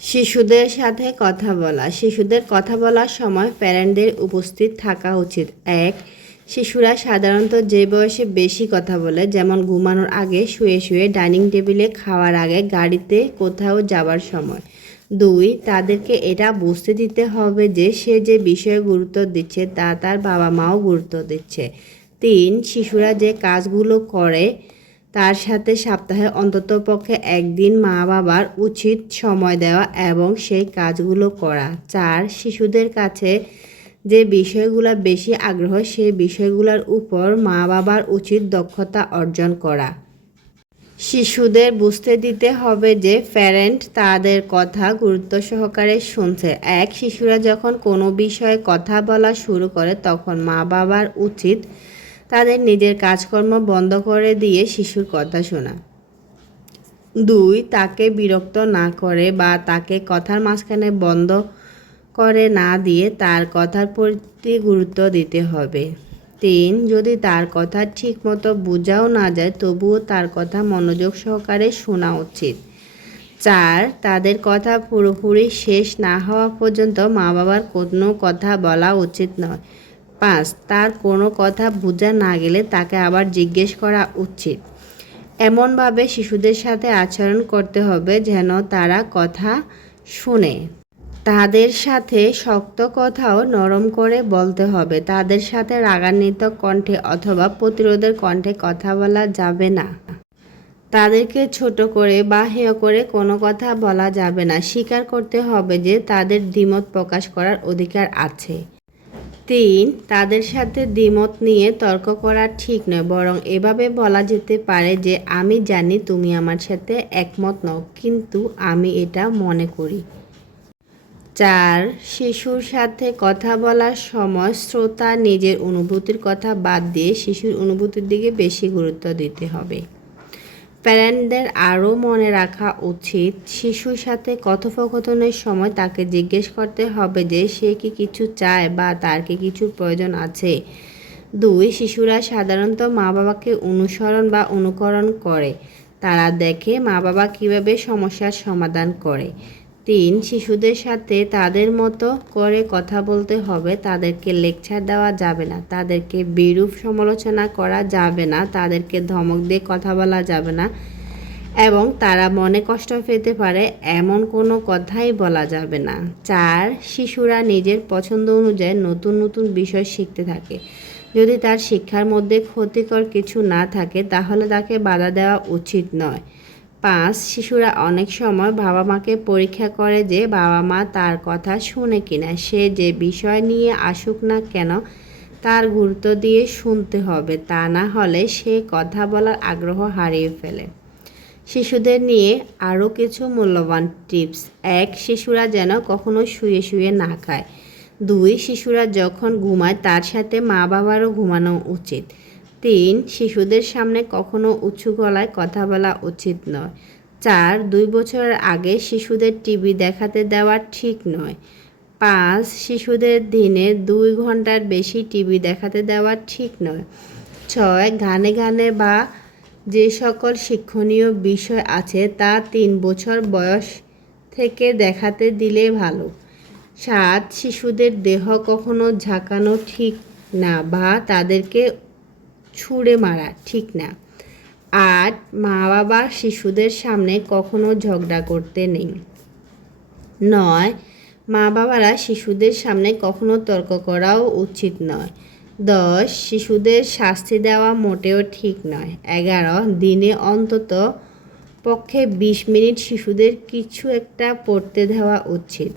শিশুদের সাথে কথা বলা। শিশুদের কথা বলার সময় প্যারেন্টদের উপস্থিত থাকা উচিত। এক, শিশুরা সাধারণত যে বয়সে বেশি কথা বলে, যেমন ঘুমানোর আগে শুয়ে শুয়ে ডাইনিং টেবিলে খাওয়ার আগে গাড়িতে কোথাও যাবার সময়। দুই, তাদেরকে এটা বুঝতে দিতে হবে যে সে যে বিষয়ে গুরুত্ব দিচ্ছে তা তার বাবা মাও গুরুত্ব দিচ্ছে। তিন, শিশুরা যে কাজগুলো করে তার সাথে সপ্তাহে অন্ততপক্ষে একদিন মা বাবার উচিত সময় দেওয়া এবং সেই কাজগুলো করা। চার, শিশুদের কাছে যে বিষয়গুলো বেশি আগ্রহ, সেই বিষয়গুলোর উপর মা বাবার উচিত দক্ষতা অর্জন করা। শিশুদের বুঝতে দিতে হবে যে প্যারেন্ট তাদের কথা গুরুত্ব সহকারে শুনছে। এক, শিশুরা যখন কোনো বিষয়ে কথা বলা শুরু করে, তখন মা বাবার উচিত তাদের নিজের কাজকর্ম বন্ধ করে দিয়ে শিশুর কথা শোনা। দুই, তাকে বিরক্ত না করে বা তাকে কথার মাঝখানে বন্ধ করে না দিয়ে তার কথার প্রতি গুরুত্ব দিতে হবে। তিন, যদি তার কথা ঠিকমতো বোঝাও না যায়, তবুও তার কথা মনোযোগ সহকারে শোনা উচিত। চার, তাদের কথা পুরোপুরি শেষ না হওয়া পর্যন্ত মা বাবার কোনো কথা বলা উচিত নয়। পাঁচ তার কোনো কথা বোঝা না গেলে তাকে আবার জিজ্ঞেস করা উচিত। এমনভাবে শিশুদের সাথে আচরণ করতে হবে যেন তারা কথা শুনে। তাদের সাথে শক্ত কথাও নরম করে বলতে হবে। তাদের সাথে রাগান্বিত কণ্ঠে অথবা প্রতিরোধের কণ্ঠে কথা বলা যাবে না। তাদেরকে ছোট করে বা হেয় করে কোনো কথা বলা যাবে না। স্বীকার করতে হবে যে তাদের দ্বিমত প্রকাশ করার অধিকার আছে। তিন তাদের সাথে দ্বিমত নিয়ে তর্ক করা ঠিক নয়, বরং এভাবে বলা যেতে পারে যে, আমি জানি তুমি আমার সাথে একমত নও, কিন্তু আমি এটা মনে করি। চার শিশুর সাথে কথা বলার সময় শ্রোতা নিজের অনুভূতির কথা বাদ দিয়ে শিশুর অনুভূতির দিকে বেশি গুরুত্ব দিতে হবে। প্যারেন্টদের আরও মনে রাখা উচিত, শিশুর সাথে কথোপকথনের সময় তাকে জিজ্ঞেস করতে হবে যে সে কি কিছু চায় বা তার কি কিছু প্রয়োজন আছে। দুই, শিশুরা সাধারণত মা বাবাকে অনুসরণ বা অনুকরণ করে। তারা দেখে মা বাবা কীভাবে সমস্যার সমাধান করে। তিন শিশুদের সাথে তাদের মতো করে কথা বলতে হবে। তাদেরকে লেকচার দেওয়া যাবে না। তাদেরকে বিরূপ সমালোচনা করা যাবে না। তাদেরকে ধমক দিয়ে কথা বলা যাবে না। এবং তারা মনে কষ্ট পেতে পারে, এমন কোনো কথাই বলা যাবে না। চার, শিশুরা নিজের পছন্দ অনুযায়ী নতুন নতুন বিষয় শিখতে থাকে। যদি তার শিক্ষার মধ্যে ক্ষতিকর কিছু না থাকে, তাহলে তাকে বাধা দেওয়া উচিত নয়। পাঁচ শিশুরা অনেক সময় বাবা মাকে পরীক্ষা করে যে বাবা মা তার কথা শুনে কিনা। সে যে বিষয় নিয়ে আসুক না কেন, তার গুরুত্ব দিয়ে শুনতে হবে। তা না হলে সে কথা বলার আগ্রহ হারিয়ে ফেলে। শিশুদের নিয়ে আরও কিছু মূল্যবান টিপস। এক, শিশুরা যেন কখনো শুয়ে শুয়ে না খায়। দুই, শিশুরা যখন ঘুমায় তার সাথে মা বাবারও ঘুমানো উচিত। তিন, শিশুদের সামনে কখনো উঁচু গলায় কথা বলা উচিত নয়। চার, দুই বছরের আগে শিশুদের টিভি দেখাতে দেওয়া ঠিক নয়। পাঁচ, শিশুদের দিনে দুই ঘণ্টার বেশি টিভি দেখাতে দেওয়া ঠিক নয়। ছয়, গানে গানে বা যে সকল শিক্ষণীয় বিষয় আছে তা তিন বছর বয়স থেকে দেখাতে দিলে ভালো। সাত, শিশুদের দেহ কখনো ঝাঁকানো ঠিক না বা তাদেরকে ছুঁড়ে মারা, ঠিক না। আট মা বাবা শিশুদের সামনে কখনো ঝগড়া করতে নেই। নয় মা বাবারা শিশুদের সামনে কখনো তর্ক করাও উচিত নয়। দশ, শিশুদের শাস্তি দেওয়া মোটেও ঠিক নয়। এগারো, দিনে অন্তত পক্ষে বিশ মিনিট শিশুদের কিছু একটা পড়তে দেওয়া উচিত।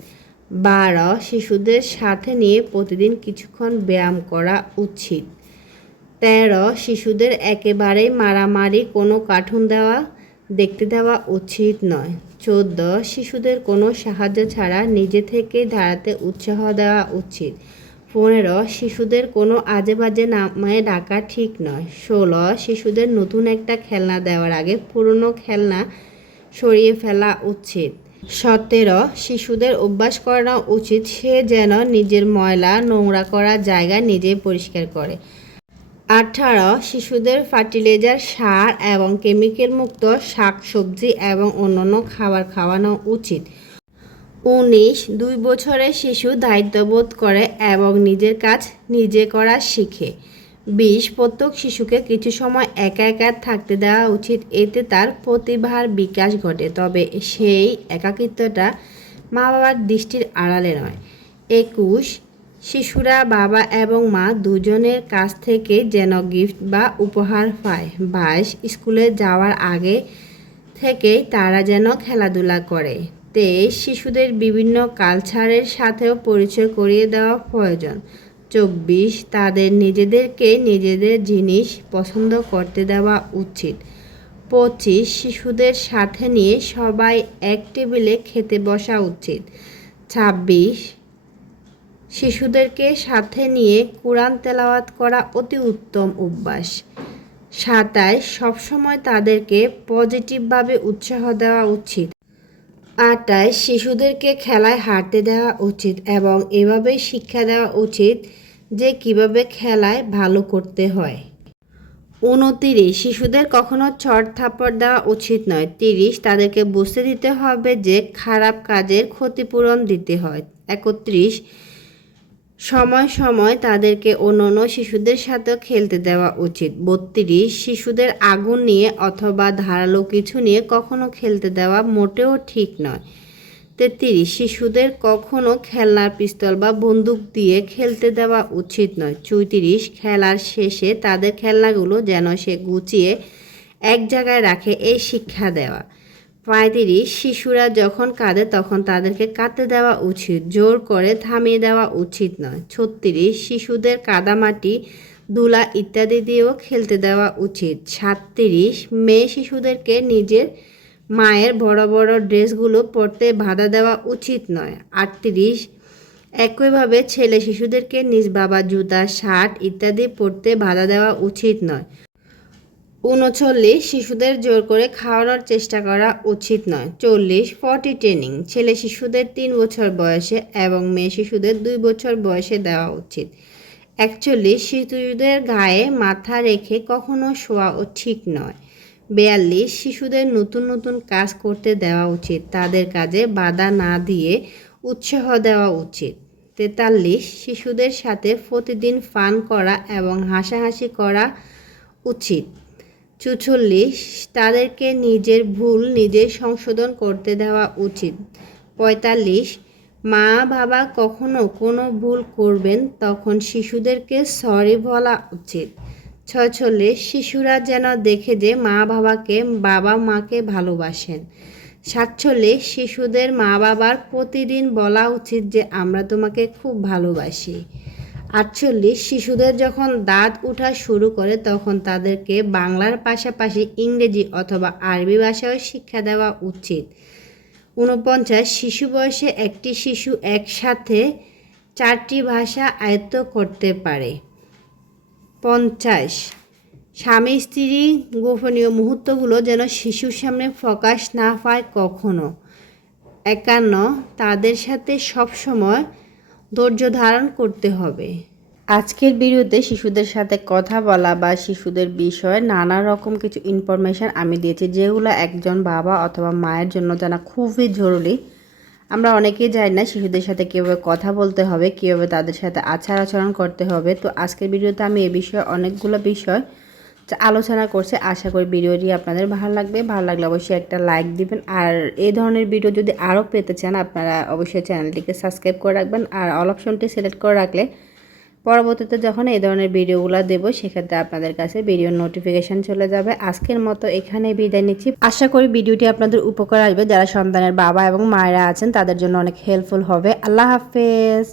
বারো, শিশুদের সাথে নিয়ে প্রতিদিন কিছুক্ষণ ব্যায়াম করা উচিত। তেরো শিশুদের একেবারেই মারামারি, কোনো কার্টুন দেওয়া, দেখতে দেওয়া উচিত নয়। চোদ্দ শিশুদের কোনো সাহায্য ছাড়া নিজে থেকেই দাঁড়াতে উৎসাহ দেওয়া উচিত। পনেরো শিশুদের কোনো আজে বাজে নামে ডাকা ঠিক নয়। ষোলো শিশুদের নতুন একটা খেলনা দেওয়ার আগে পুরনো খেলনা সরিয়ে ফেলা উচিত। সতেরো শিশুদের অভ্যাস করানো উচিত। সে যেন নিজের ময়লা, নোংরা করা জায়গা নিজে পরিষ্কার করে। আঠারো, শিশুদের ফার্টিলাইজার, সার এবং কেমিক্যাল মুক্ত শাক সবজি এবং অন্যান্য খাবার খাওয়ানো উচিত। উনিশ, দুই বছরের শিশু দায়িত্ববোধ করে এবং নিজের কাজ নিজে করা শিখে। বিশ, প্রত্যেক শিশুকে কিছু সময় একা একা থাকতে দেওয়া উচিত, এতে তার প্রতিভার বিকাশ ঘটে। তবে সেই একাকিত্বটা মা বাবার দৃষ্টির আড়ালে নয়। একুশ শিশুরা বাবা এবং মা দুজনের কাছ থেকে যেন গিফট বা উপহার পায়। বাইশ, স্কুলে যাওয়ার আগে থেকেই তারা যেন খেলাধুলা করে। তেইশ, শিশুদের বিভিন্ন কালচারের সাথেও পরিচয় করিয়ে দেওয়া প্রয়োজন। চব্বিশ, তাদের নিজেদেরকে নিজেদের জিনিস পছন্দ করতে দেওয়া উচিত। পঁচিশ, শিশুদের সাথে নিয়ে সবাই এক টেবিলে খেতে বসা উচিত। ছাব্বিশ শিশুদেরকে সাথে নিয়ে কোরআন তেলাওয়াত করা অতি উত্তম অভ্যাস। সাতাইশ সবসময় তাদেরকে পজিটিভভাবে উৎসাহ দেওয়া উচিত। আটাইশ শিশুদেরকে খেলায় হারতে দেওয়া উচিত এবং এভাবেই শিক্ষা দেওয়া উচিত যে কীভাবে খেলায় ভালো করতে হয়। উনতিরিশ শিশুদের কখনো চট থাপ্পড় দেওয়া উচিত নয়। তিরিশ তাদেরকে বুঝতে দিতে হবে যে খারাপ কাজের ক্ষতিপূরণ দিতে হয়। একত্রিশ সময় সময় তাদেরকে অন্যান্য শিশুদের সাথেও খেলতে দেওয়া উচিত। বত্রিশ শিশুদের আগুন নিয়ে অথবা ধারালো কিছু নিয়ে কখনো খেলতে দেওয়া মোটেও ঠিক নয়। তেত্রিশ শিশুদের কখনো খেলনার পিস্তল বা বন্দুক দিয়ে খেলতে দেওয়া উচিত নয়। চৌত্রিশ খেলার শেষে তাদের খেলনাগুলো যেন সে গুছিয়ে এক জায়গায় রাখে এই শিক্ষা দেওয়া। পঁয়ত্রিশ শিশুরা যখন কাঁদে তখন তাদেরকে কাঁদতে দেওয়া উচিত, জোর করে থামিয়ে দেওয়া উচিত নয়। ছত্রিশ শিশুদের কাদামাটি, দুলা ইত্যাদি দিয়েও খেলতে দেওয়া উচিত। সাতত্রিশ মেয়ে শিশুদেরকে নিজের মায়ের বড় বড় ড্রেসগুলো পরতে বাধা দেওয়া উচিত নয়। আটত্রিশ একইভাবে ছেলে শিশুদেরকে নিজ বাবা জুতা, শার্ট ইত্যাদি পরতে বাধা দেওয়া উচিত নয়। উনচল্লিশ শিশুদের জোর করে খাওয়ানোর চেষ্টা করা উচিত নয়। চল্লিশ ফর্টি ট্রেনিং ছেলে শিশুদের তিন বছর বয়সে এবং মেয়ে শিশুদের দুই বছর বয়সে দেওয়া উচিত। একচল্লিশ, শিশুদের গায়ে মাথা রেখে কখনো শোয়াও ঠিক নয়। বিয়াল্লিশ, শিশুদের নতুন নতুন কাজ করতে দেওয়া উচিত। তাদের কাজে বাধা না দিয়ে উৎসাহ দেওয়া উচিত। তেতাল্লিশ, শিশুদের সাথে প্রতিদিন ফান করা এবং হাসাহাসি করা উচিত। চুচল্লিশ, তাদেরকে নিজের ভুল নিজে সংশোধন করতে দেওয়া উচিত। পঁয়তাল্লিশ, মা বাবা কখনো কোনো ভুল করবেন তখন শিশুদেরকে সরি বলা উচিত। ছয়চল্লিশ, শিশুরা যেন দেখে যে মা বাবাকে বাবা মাকে ভালোবাসেন। সাতচল্লিশ, শিশুদের মা বাবার প্রতিদিন বলা উচিত যে, আমরা তোমাকে খুব ভালোবাসি। আটচল্লিশ শিশুদের যখন দাঁত ওঠা শুরু করে, তখন তাদেরকে বাংলার পাশাপাশি ইংরেজি অথবা আরবি ভাষাও শিক্ষা দেওয়া উচিত। ঊনপঞ্চাশ শিশু বয়সে একটি শিশু একসাথে চারটি ভাষা আয়ত্ত করতে পারে। পঞ্চাশ স্বামী, স্ত্রী গোপনীয় মুহূর্তগুলো যেন শিশুর সামনে প্রকাশ না পায় কখনো। একান্ন তাদের সাথে সবসময় ধৈর্য ধারণ করতে হবে। আজকের ভিডিওতে শিশুদের সাথে কথা বলা বা শিশুদের বিষয়ে নানা রকম কিছু ইনফরমেশান আমি দিয়েছি, যেগুলো একজন বাবা অথবা মায়ের জন্য জানা খুবই জরুরি। আমরা অনেকেই জানি না শিশুদের সাথে কীভাবে কথা বলতে হবে, কীভাবে তাদের সাথে আচার আচরণ করতে হবে। তো আজকের ভিডিওতে আমি এ বিষয়ে অনেকগুলো বিষয় আলোচনা করছে। আশা করি ভিডিওটি আপনাদের ভালো লাগবে। ভালো লাগলে অবশ্যই একটা লাইক দিবেন। আর এই ধরনের ভিডিও যদি আরও পেতে চান, আপনারা অবশ্যই চ্যানেলটিকে সাবস্ক্রাইব করে রাখবেন। আর অল অপশনটি সিলেক্ট করে রাখলে পরবর্তীতে যখন এই ধরনের ভিডিওগুলো দেব, সেক্ষেত্রে আপনাদের কাছে ভিডিওর নোটিফিকেশান চলে যাবে। আজকের মতো এখানে বিদায় নিচ্ছি। আশা করি ভিডিওটি আপনাদের উপকার আসবে। যারা সন্তানের বাবা এবং মায়েরা আছেন, তাদের জন্য অনেক হেল্পফুল হবে। আল্লাহ হাফেজ।